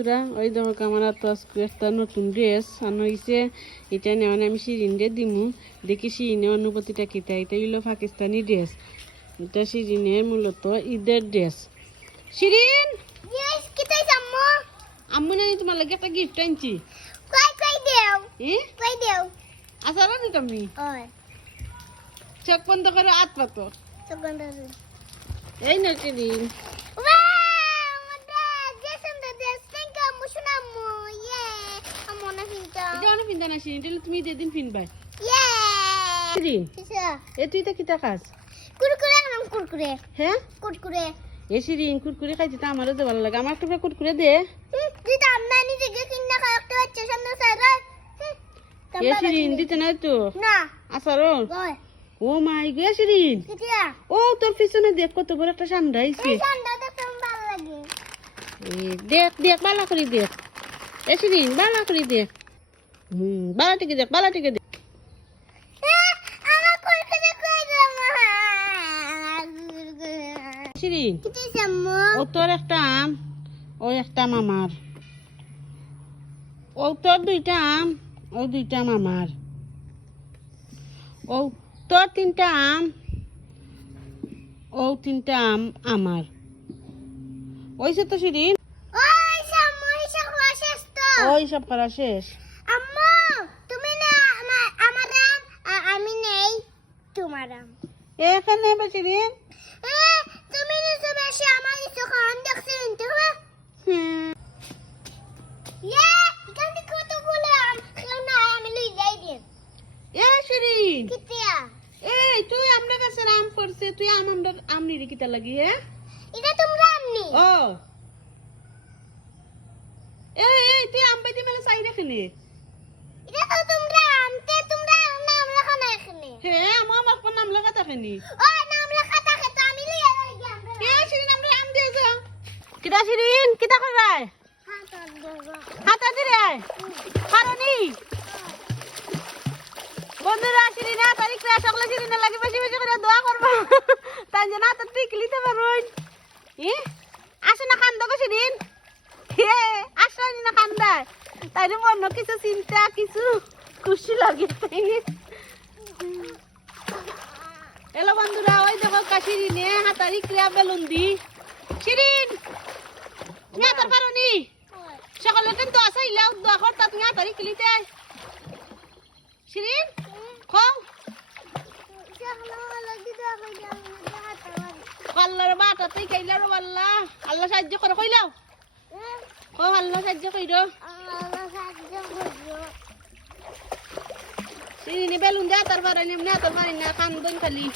বন্ধুরা ওই দেখো আমার তো আজকে একটা নতুন ড্রেস আনো হয়েছে এটা নেওয়া আমি শিরিন দিয়ে দিমু। দেখি শিরিনের অনুভূতিটা কিতা এটা হইল পাকিস্তানি ড্রেস এটা শিরিনের মূলত ঈদের ড্রেস kita আম্মু নানি তোমার লাগে একটা গিফট আনছি. আসার নি তুমি চোখ বন্ধ করে হাত পাতো। এই না শিরিন না তাহলে তুমি যেদিন পিনবাই Yeah. এ তুই তা কিতা খাস? Kurkure kanam kurkure. হ্যাঁ? Kurkure. এ শিরিন কুরকুরে খাইতে তো আমারও তো ভালো লাগে। আমার একটা কুরকুরে দে। ni juga kena kalau tu aja sama Sarah. Hmm. এ শিরিন দিতে না তো? Nah, আসারো? ও মাই গে ya. ও তোর পিছনে দেখ কত বড় একটা সান্ডা আইছে। দেখ দেখ বালা করে দেখ। এ শিরিন বালা করে দেখ। হুম বালা থেকে দেখ বালা দেখ anak kurkure kau sama. Shirin ও তোর একটা আম ও একটা আম আমার। ও তোর দুইটা আম ও দুইটা আম আমার। ও তোর তিনটা আম ও তিনটা আম আমার। ওইসে তো শিরিন. ওই সব করা শেষ Ammo, তুমি না আমা- আমার আম, আ- আমি নেই তোমার আম। এখানে বা শিরিন এ, তুমি নিছো বেশি আমার ইচ্ছা খান দেখছেন তো হুম ইয়ে এখান থেকে কতগুলো আম খেলো না আমি লই যাই দিন এ শিরিন। কিতিয়া? এই তুই আমরা কাছে আম করছে তুই আম আমরা আম কিতা লাগি হ্যাঁ? এটা তোমরা আমনি? ও। এই এই তুই আম মেলে চাই রাখলি এটা তো তোমরা আম তে তোমরা নাম লেখা না এখানে হ্যাঁ আমার আমার কোন নাম লেখা থাকেনি ও নাম লেখা থাকে তো আমি লই যাই দিন এ শিরিন আমরা আম দিয়ে যা। কিটা শিরিন? কিটা কর রায় হ্যাঁ তো দেবো হাতা দিরে কারণি বন্ধুরা শিরিনা তারিখ রে সকলে শিরিনা লাগে বেশি বেশি করে দোয়া করবা। তাই যে না তো টিকলিতে পারুন ই আসে না কান্দ গো শিরিন। হে আসলে না কান্দায়। তাই মনে কিছু চিন্তা কিছু খুশি লাগে। এলো বন্ধুরা ওই দেখো কাশিরিনে হাতারি ক্রিয়া বেলুন দি শিরিন না তোর কারণি সকালে কিন্তু আসা ইলাও দোয়া কর তা তুমি হাতারি ক্লিতে শিরিন খাও আল্লাহর বাটা তুই খাইলার বাল্লা আল্লাহ সাহায্য করো কইলাও কো আল্লাহ সাহায্য কইরো শিরিনে বেলুন দে তার বারে নিম না তোর বাড়ি না কান দন খালি